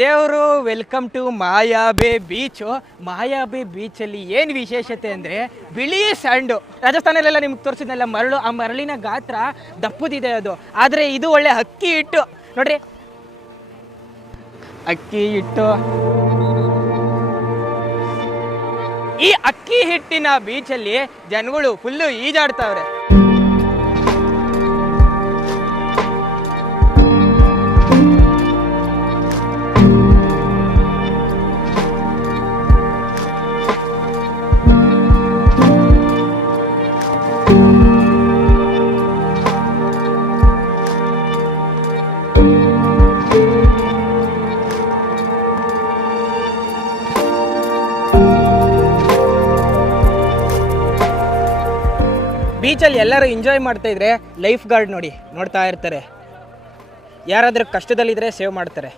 ದೇವರು welcome to ಮಾಯಾಬೇ beach. ಮಾಯಾಬೇ ಬೀಚಲ್ಲಿ ಏನು ವಿಶೇಷತೆ ಅಂದರೆ ಬಿಳಿ ಸ್ಯಾಂಡು. ರಾಜಸ್ಥಾನಲ್ಲೆಲ್ಲ ನಿಮ್ಗೆ ತೋರಿಸಿದ್ನಲ್ಲ ಮರಳು, ಆ ಮರಳಿನ ಗಾತ್ರ ದಪ್ಪದಿದೆ ಅದು. ಆದರೆ ಇದು ಒಳ್ಳೆ ಅಕ್ಕಿ ಹಿಟ್ಟು ನೋಡ್ರಿ, ಅಕ್ಕಿ ಹಿಟ್ಟು. ಈ ಅಕ್ಕಿ ಹಿಟ್ಟಿನ ಬೀಚಲ್ಲಿ ಜನಗಳು ಫುಲ್ಲು ಈಜಾಡ್ತಾವ್ರೆ. ಬೀಚಲ್ಲಿ ಎಲ್ಲರೂ ಎಂಜಾಯ್ ಮಾಡ್ತಾ ಇದ್ರೆ ಲೈಫ್ ಗಾರ್ಡ್ ನೋಡ್ತಾ ಇರ್ತಾರೆ. ಯಾರಾದರೂ ಕಷ್ಟದಲ್ಲಿದ್ದರೆ ಸೇವ್ ಮಾಡ್ತಾರೆ.